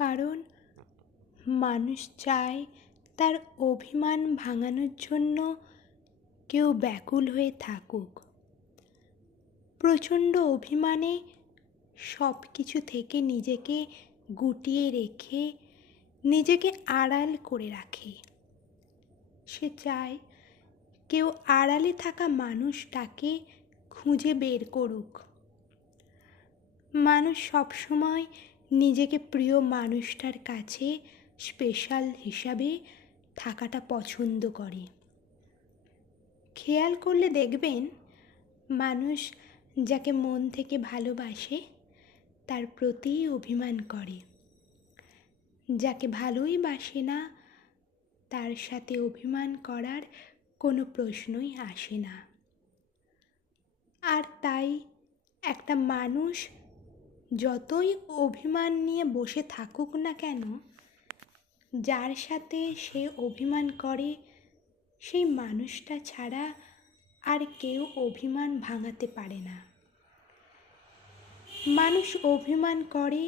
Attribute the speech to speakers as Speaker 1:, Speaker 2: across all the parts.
Speaker 1: কারণ মানুষ চায় তার অভিমান ভাঙানোর জন্য কেউ ব্যাকুল হয়ে থাকুক প্রচণ্ড অভিমানে সব কিছু থেকে নিজেকে গুটিয়ে রেখে নিজেকে আড়াল করে রাখে সে চায় কেউ আড়ালে থাকা মানুষটাকে খুঁজে বের করুক মানুষ সবসময় নিজেকে প্রিয় মানুষটার কাছে স্পেশাল হিসাবে থাকাটা পছন্দ করে খেয়াল করলে দেখবেন মানুষ যাকে মন থেকে ভালোবাসে তার প্রতি অভিমান করে যাকে ভালোই বাসে না তার সাথে অভিমান করার কোনো প্রশ্নই আসে না আর তাই একটা মানুষ যতই অভিমান নিয়ে বসে থাকুক না কেন যার সাথে সে অভিমান করে সেই মানুষটা ছাড়া আর কেউ অভিমান ভাঙাতে পারে না মানুষ অভিমান করে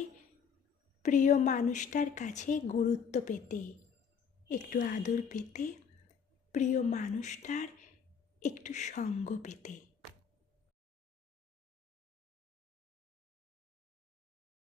Speaker 1: প্রিয় মানুষটার কাছে গুরুত্ব পেতে একটু আদর পেতে প্রিয় মানুষটার একটু সঙ্গ পেতে